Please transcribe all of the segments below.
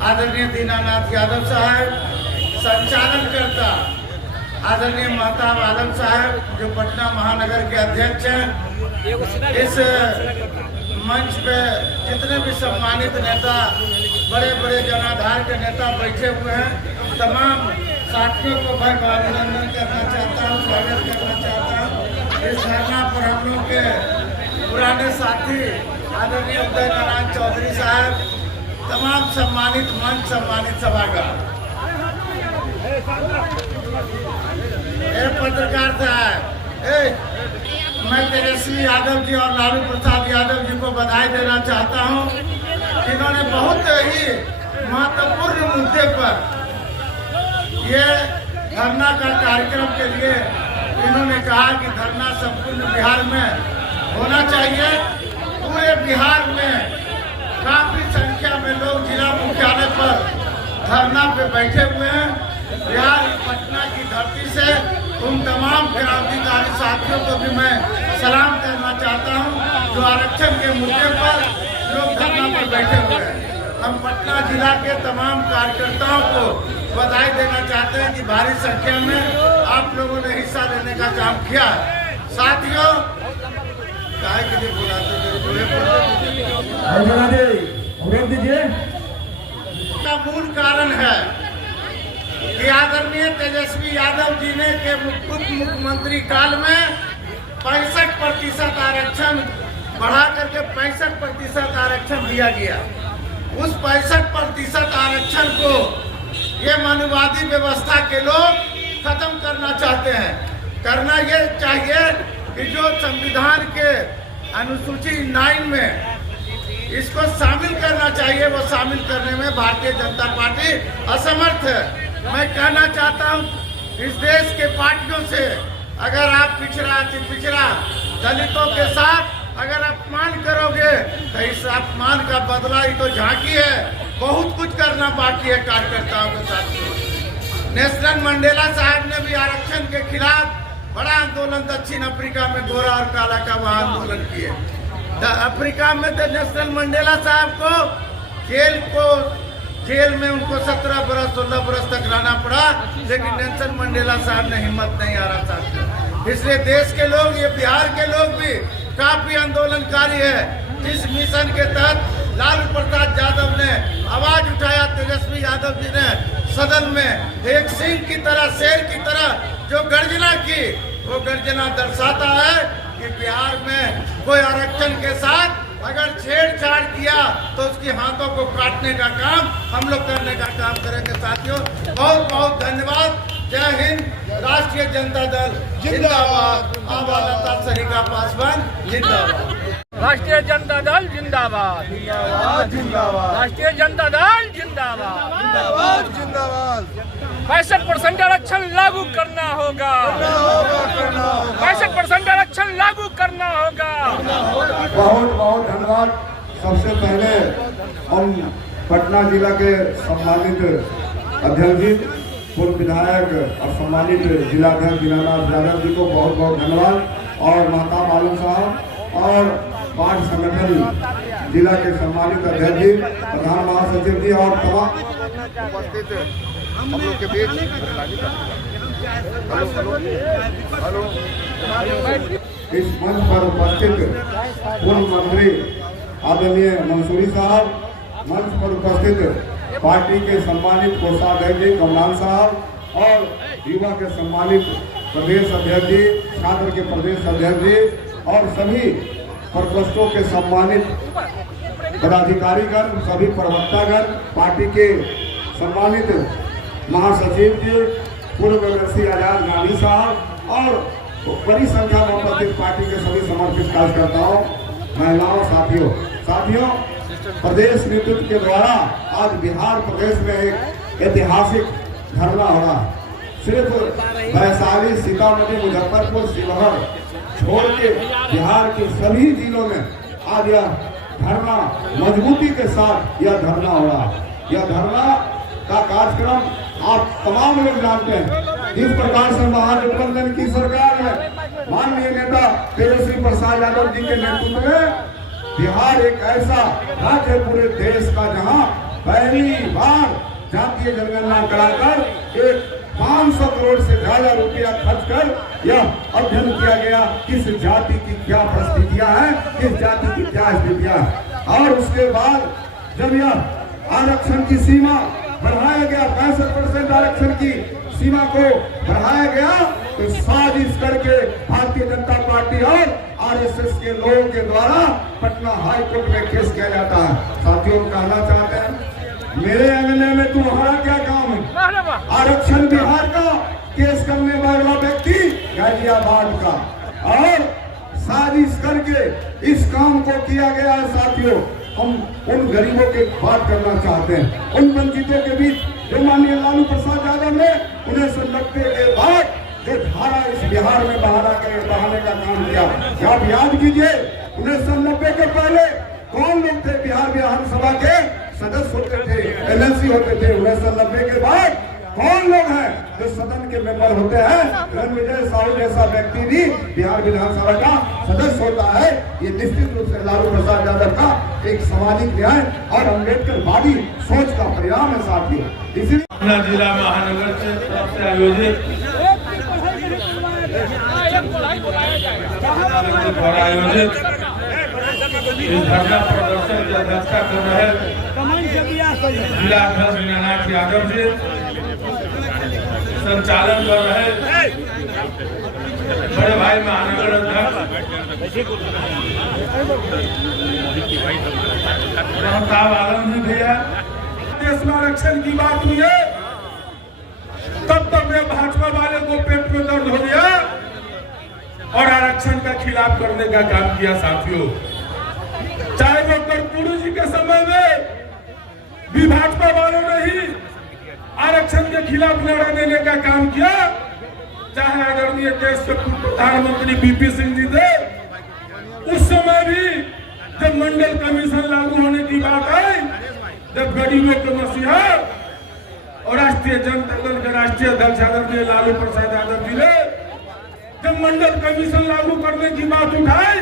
आदरणीय दीनानाथ यादव साहब, संचालनकर्ता आदरणीय महताब आलम साहब जो पटना महानगर के अध्यक्ष हैं। इस मंच पे जितने भी सम्मानित नेता, बड़े बड़े जनाधार के नेता बैठे हुए हैं, तमाम साथियों को मैं अभिनंदन करना चाहता हूँ, स्वागत करना चाहता हूँ। इस धरना पर हम लोग के पुराने साथी आदरणीय उदय नारायण चौधरी साहब, तमाम सम्मानित मंच, सम्मानित सभागार, पत्रकार साहब, मैं तेजस्वी यादव जी और लालू प्रसाद यादव जी को बधाई देना चाहता हूं। इन्होंने बहुत ही महत्वपूर्ण मुद्दे पर ये धरना का कार्यक्रम के लिए इन्होंने कहा कि धरना संपूर्ण बिहार में होना चाहिए। पूरे बिहार में काफी संख्या में लोग जिला मुख्यालय पर धरना पे बैठे हुए हैं। बिहार पटना की धरती से उन तमाम क्रांतिकारी साथियों को भी मैं सलाम करना चाहता हूं जो आरक्षण के मुद्दे पर लोग धरना पर बैठे हुए हैं। हम पटना जिला के तमाम कार्यकर्ताओं को बधाई देना चाहते हैं कि भारी संख्या में आप लोगों ने हिस्सा लेने का काम किया। साथियों, काहे के लिए बुलाते मूल कारण है कि आदरणीय तेजस्वी यादव जी ने के उप मुख्यमंत्री काल में 65% आरक्षण बढ़ा करके 65% आरक्षण दिया गया। उस 65% आरक्षण को ये मनुवादी व्यवस्था के लोग खत्म करना चाहते हैं। करना ये चाहिए कि जो संविधान के अनुसूची 9 में इसको शामिल करना चाहिए, वो शामिल करने में भारतीय जनता पार्टी असमर्थ है। मैं कहना चाहता हूं, इस देश के पार्टियों से अगर आप पिछड़ा दलितों के साथ अगर अपमान करोगे तो इस अपमान का बदला ही तो झांकी है। बहुत कुछ करना बाकी है कार्यकर्ताओं के साथ। नेल्सन मंडेला साहब ने भी आरक्षण के खिलाफ बड़ा आंदोलन दक्षिण अफ्रीका में गोरा और काला का वहां आंदोलन किए। अफ्रीका में तो नेल्सन मंडेला साहब को जेल में उनको 17 बरस 16 बरस तक रहना पड़ा, लेकिन नेल्सन मंडेला साहब ने हिम्मत नहीं हारा साथियों। इसलिए देश के लोग, ये बिहार के लोग भी काफी आंदोलनकारी है। जिस मिशन के तहत लालू प्रसाद यादव ने आवाज उठाया, तेजस्वी यादव जी ने सदन में एक सिंह की तरह, शेर की तरह जो गर्जना की, वो गर्जना दर्शाता है कि बिहार में कोई आरक्षण के साथ अगर छेड़छाड़ किया तो उसकी हाथों को काटने का काम हम लोग करने का काम करेंगे। साथियों, बहुत बहुत धन्यवाद। जय हिंद। राष्ट्रीय जनता दल जिंदाबाद। आबालता सरिका पासवान जिंदाबाद। राष्ट्रीय जनता दल जिंदाबाद। राष्ट्रीय जनता दल जिंदाबाद। 65% आरक्षण लागू करना होगा। 65% आरक्षण लागू करना होगा। बहुत बहुत धन्यवाद। सबसे पहले हम पटना जिला के सम्मानित अध्यक्ष जी, पूर्व विधायक और सम्मानित जिलाध्यक्ष दीनानाथ यादव जी को बहुत बहुत धन्यवाद, और महताब आलम साहब और पार्टी संगठन जिला के सम्मानित अध्यक्ष जी, प्रधान महासचिव जी और तमाम उपस्थित हम लोग के बीच इस मंच पर उपस्थित पूर्व मंत्री आदरणीय मंसूरी साहब, मंच पर उपस्थित पार्टी के सम्मानित कोषाध्यक्ष जी कमलान साहब और युवा के सम्मानित प्रदेश अध्यक्ष जी, छात्र के प्रदेश अध्यक्ष जी और सभी प्रकोष्ठों के सम्मानित पदाधिकारीगण, सभी प्रवक्तागण, पार्टी के सम्मानित महासचिव जी, पूर्व श्री आजाद गांधी साहब और बड़ी संख्या में उपस्थित पार्टी के सभी समर्पित कार्यकर्ताओं, महिलाओं, साथियों, प्रदेश नेतृत्व के द्वारा आज बिहार प्रदेश में एक ऐतिहासिक धरना हो रहा है। सिर्फ वैशाली, सीतामढ़ी, मुजफ्फरपुर, शिवहर छोड़ के बिहार के सभी जिलों में आज यह धरना मजबूती के साथ यह धरना हो रहा है। यह धरना का कार्यक्रम आप तमाम लोग जानते हैं। जिस प्रकार से महागठबंधन की सरकार में माननीय नेता तेजस्वी प्रसाद यादव जी के नेतृत्व में बिहार एक ऐसा राज्य है पूरे देश का जहां पहली बार जातीय जनगणना कराकर एक 500 करोड़ से ज्यादा रुपया खर्च कर यह अध्ययन किया गया किस जाति की क्या परिस्थितियां हैं, किस जाति की क्या स्थितियां हैं। और उसके बाद जब यह आरक्षण की सीमा बढ़ाया गया, 65% आरक्षण की सीमा को बढ़ाया गया, तो साजिश करके भारतीय जनता पार्टी और आरएसएस के लोगों के द्वारा पटना हाई कोर्ट में केस किया जाता है। साथियों, कहना चाहते हैं मेरे अंगने में तुम्हारा क्या काम है? आरक्षण बिहार का केस करने वाला व्यक्ति गाजियाबाद का, और साजिश करके इस काम को किया गया है। साथियों, हम उन गरीबों की बात करना चाहते हैं, उन वंचितों के बीच जो माननीय लालू प्रसाद यादव ने 1990 के बाद जो धारा इस बिहार में बहाने का काम किया। क्या आप याद कीजिए 1990 के पहले कौन लोग थे बिहार विधानसभा के सदस्य होते थे, एमएलसी होते थे। 1990 के बाद कौन लोग हैं जो सदन के मेंबर होते हैं? रणविजय साहू जैसा व्यक्ति भी बिहार विधानसभा का सदस्य होता है। ये निश्चित रूप से लालू प्रसाद यादव का एक सामाजिक न्याय और अम्बेडकरवादी सोच का परिणाम है। साथियों, इसलिए पटना जिला महानगर से तरफ से आयोजित इस धरना प्रदर्शन की अध्यक्षता कर रहे जिला अध्यक्ष मीनानाथ यादव जी, संचालन कर रहे बड़े भाई महानगर अध्यक्ष साहब आलम जी भैया, देश में आरक्षण की बात हुई है तब तक में भाजपा वाले को पेट में दर्द हो गया और आरक्षण का खिलाफ करने का काम किया। साथियों, चाहे वो कर्पूरी जी के समय में भी भाजपा वालों ने ही आरक्षण के खिलाफ लड़ा देने का काम किया, चाहे आदरणीय देश के प्रधानमंत्री बीपी सिंह जी थे, उस समय भी जब मंडल कमीशन लागू होने की बात आई, जब गरीबों के मसीहा और राष्ट्रीय जनता दल के राष्ट्रीय अध्यक्ष आदरणीय लालू प्रसाद यादव जी ने जब मंडल कमीशन लागू करने की बात उठाई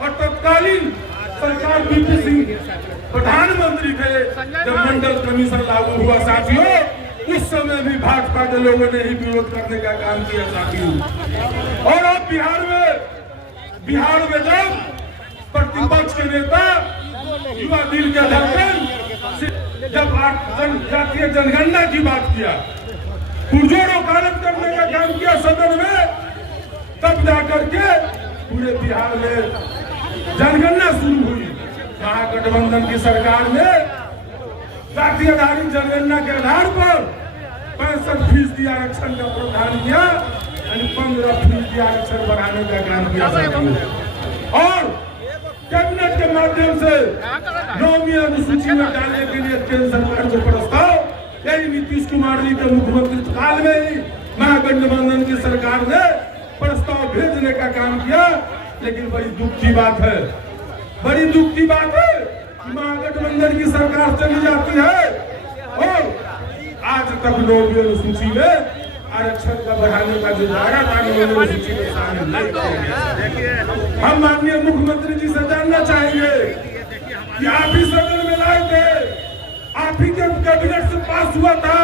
और तत्कालीन सरकार बीपी सिंह प्रधानमंत्री थे, जब मंडल कमीशन लागू हुआ साथियों, उस समय भी भाजपा के लोगों ने ही विरोध करने का काम किया साथियों। और अब बिहार में जब प्रतिपक्ष के नेता युवा दिल के धड़कन जब जातीय जनगणना की बात किया, पुरजोर वकालत करने का काम किया सदन में, तब जाकर के पूरे बिहार में जनगणना शुरू हुई। महागठबंधन की सरकार ने जातीय आधारित जनगणना के आधार पर 65% आरक्षण का प्रावधान किया, यानी 15% आरक्षण बढ़ाने का काम किया और कैबिनेट के माध्यम से 9वीं अनुसूची में डालने के लिए केंद्र सरकार को प्रस्ताव, यही नीतीश कुमार जी के मुख्यमंत्री काल में ही महागठबंधन की सरकार ने प्रस्ताव भेजने का काम किया। लेकिन बड़ी दुख की बात है कि महागठबंधन की सरकार चली जाती है और आज तक 9वीं अनुसूची में आरक्षण का बढ़ाने का जो धारा था 9वीं अनुसूची में शामिल नहीं किया गया। हम माननीय मुख्यमंत्री जी से जानना चाहेंगे कि आप ही सदन में लाए थे, आप ही के कैबिनेट से पास हुआ था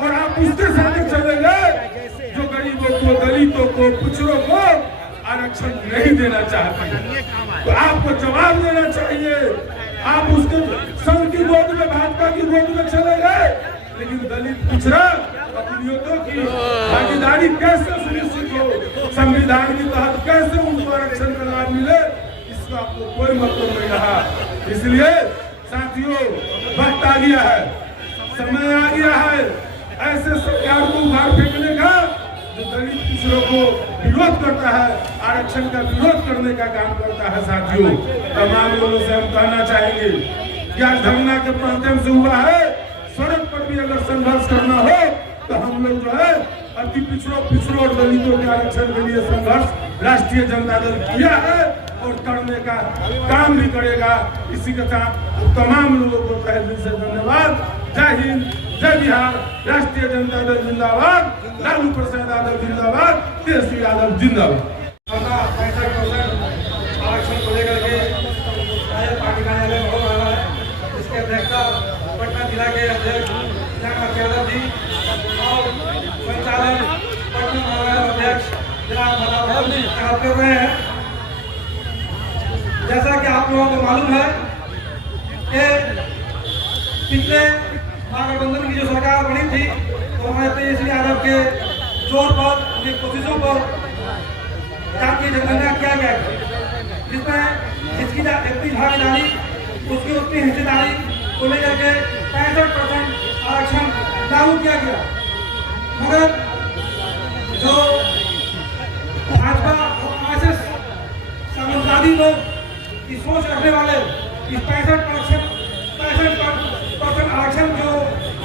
और आप उसके साथ चले गए जो गरीबों को, दलितों को, पिछड़ों को आरक्षण नहीं देना चाहते। तो आपको जवाब देना चाहिए। आप उसके संघ की गोद में, भाजपा की गोद में चले गए, लेकिन दलित, पिछड़ा, अकलियतों की भागीदारी कैसे सुनिश्चित हो, संविधान के तहत कैसे उनको आरक्षण का लाभ मिले, इसका आपको कोई मतलब नहीं रहा। इसलिए साथियों, वक्त आ गया है, समय आ गया है ऐसे सरकार को उखाड़ फेंकने का जो दलित पिछड़ों को विरोध करता है, आरक्षण का विरोध करने का काम करता है। साथियों, तमाम लोगों से हम कहना चाहेंगे कि आज धरना के माध्यम से हुआ है, सड़क पर भी अगर संघर्ष करना हो तो हम लोग जो है अति पिछड़ों और दलितों के आरक्षण के लिए संघर्ष राष्ट्रीय जनता दल किया है और करने का काम भी करेगा। इसी के साथ तमाम लोगों को तहे दिल से धन्यवाद। जय हिंद, जय बिहार, राष्ट्रीय जनता दल जिंदाबाद, लालू प्रसाद यादव जिंदाबाद, तेजस्वी यादव जिंदाबाद। 65% आरक्षण को लेकर के पार्टी कार्यालय में हो रहा है, इसके अध्यक्षता पटना जिला के कर रहे हैं। जैसा कि आप लोगों को मालूम है कि पिछले महागठबंधन की जो सरकार बनी थी तो हमारे तेजस्वी यादव के जोर पर, उनकी कोशिशों पर जातीय जनगणना किया गया, जिसमें जिसकी व्यक्ति भागीदारी उसकी हिस्सेदारी को लेकर के 65% आरक्षण लागू किया गया। मगर जो भाजपा और आरएसएस समाजवादी लोग की सोच रखने वाले इस 65% आरक्षण जो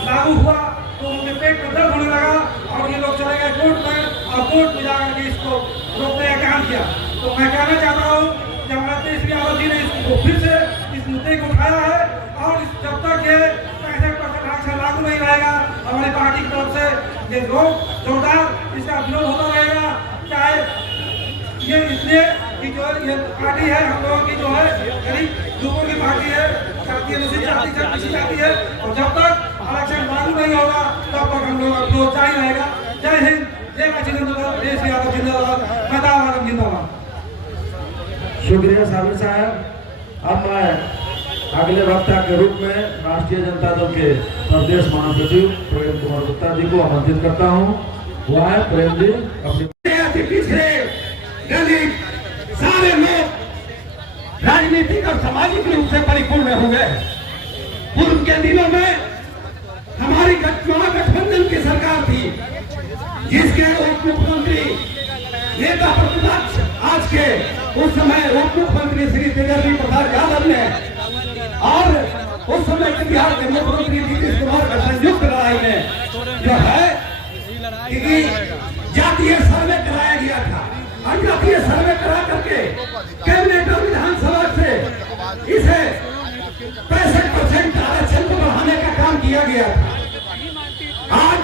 लागू हुआ तो उनके पेट में दर्द होने लगा और ये लोग चले गए कोर्ट में और कोर्ट में जाकर के इसको रोकने का काम किया। तो मैं कहना चाहता हूँ कि हमारे तेजस्वी यादव जी ने इसको फिर से इस मुद्दे को उठाया है और जब तक ये 65% आरक्षण लागू नहीं रहेगा हमारी पार्टी की तरफ से ये जोरदार इसका विरोध होता रहेगा। चाहे ये इसलिए कि जो ये पार्टी है हम लोगों की जो है गरीब लोगों की पार्टी है, जाति अनुसूचित जाति से पिछड़ी जाति है और जब तक आरक्षण लागू नहीं होगा तब तक हम लोग विरोध जारी रहेगा। जय हिंद, जय जिंदाबाद, तेजस्वी यादव जिंदाबाद, मैदान जिंदाबाद। शुक्रिया साबिर साहब। अब मैं अगले वक्ता के रूप में राष्ट्रीय जनता दल के प्रदेश महासचिव प्रेम कुमार गुप्ता जी को आमंत्रित करता हूं। वह है प्रेम जी। अपने पिछड़े दलित सारे लोग राजनीतिक और सामाजिक रूप से परिपूर्ण हुए। पूर्व के दिनों में हमारी महागठबंधन की सरकार थी जिसके उप मुख्यमंत्री नेता प्रतिपक्ष आज के उस समय उप मुख्यमंत्री श्री तेजस्वी प्रसाद यादव ने और उस समय के बिहार के मुख्यमंत्री नीतीश कुमार का संयुक्त लड़ाई में जो है कि जातीय सर्वे कराया गया था और जातीय सर्वे करा करके कैबिनेट और विधानसभा से इसे 65% आरक्षण को बढ़ाने का काम किया गया था। आज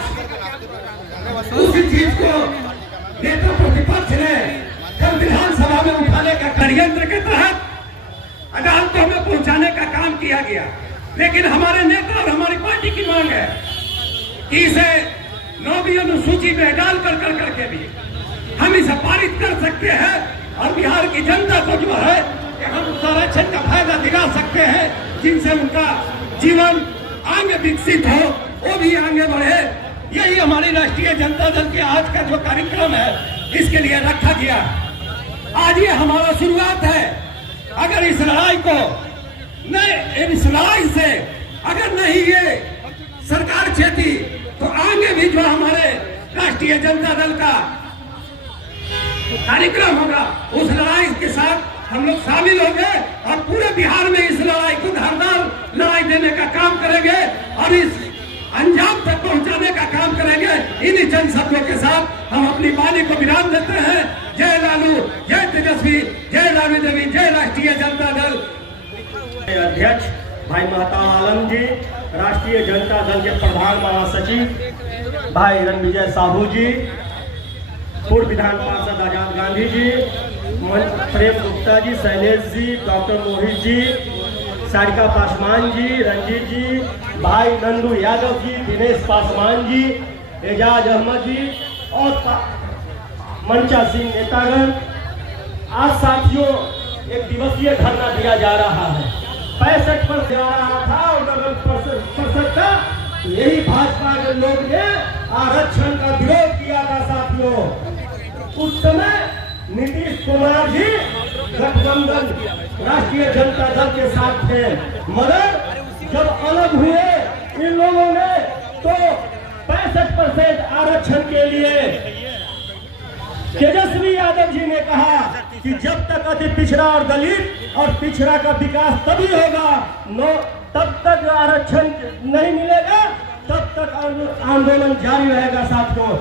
उसी चीज को नेता प्रतिपक्ष ने कल विधानसभा में उठाने का षड्यंत्र के तहत अदालतों में पहुंचाने का काम किया गया। लेकिन हमारे नेता और हमारी पार्टी की मांग है कि इसे 9वीं अनुसूची में डाल करके भी हम इसे पारित कर सकते हैं और बिहार की जनता को जो है कि हम उस आरक्षण का फायदा दिला सकते हैं जिनसे उनका जीवन आगे विकसित हो, वो भी आगे बढ़े। यही हमारी राष्ट्रीय जनता दल के आज का जो कार्यक्रम है इसके लिए रखा गया। आज ये हमारा शुरुआत है। अगर इस लड़ाई को इस लड़ाई से अगर नहीं ये सरकार चेती तो आगे भी जो हमारे राष्ट्रीय जनता दल का कार्यक्रम होगा उस लड़ाई के साथ हम लोग शामिल होंगे और पूरे बिहार में इस लड़ाई को धारदार लड़ाई देने का काम करेंगे और इस अंजाम तक पहुंचाने का काम करेंगे। इन्हीं चंद शब्दों के साथ हम अपनी वाणी को विराम देते हैं। जय लालू, जय तेजस्वी, जय राबड़ी देवी, जय राष्ट्रीय जनता दल। अध्यक्ष भाई महताब आलम जी, राष्ट्रीय जनता दल के प्रधान महासचिव भाई रणविजय साहू जी, पूर्व विधान पार्षद आजाद गांधी जी, प्रेम गुप्ता जी, शैलेश जी, डॉक्टर मोहित जी, सारिका पासवान जी, रंजीत जी, भाई नंदू यादव जी, दिनेश पासवान जी, एजाज अहमद जी और मंचा सिंह नेतागण। आज साथियों एक दिवसीय धरना दिया जा रहा है। 65% जा रहा था और 90% का यही भाजपा के लोग ने आरक्षण का विरोध किया था साथियों। उस समय नीतीश कुमार जी गठबंधन राष्ट्रीय जनता दल के साथ थे, मगर जब अलग हुए इन लोगों ने तो 65% आरक्षण के लिए तेजस्वी यादव जी ने कहा कि जब तक अति पिछड़ा और दलित और पिछड़ा का विकास तभी होगा, तब तक आरक्षण नहीं मिलेगा, तब तक आंदोलन जारी रहेगा साथियों।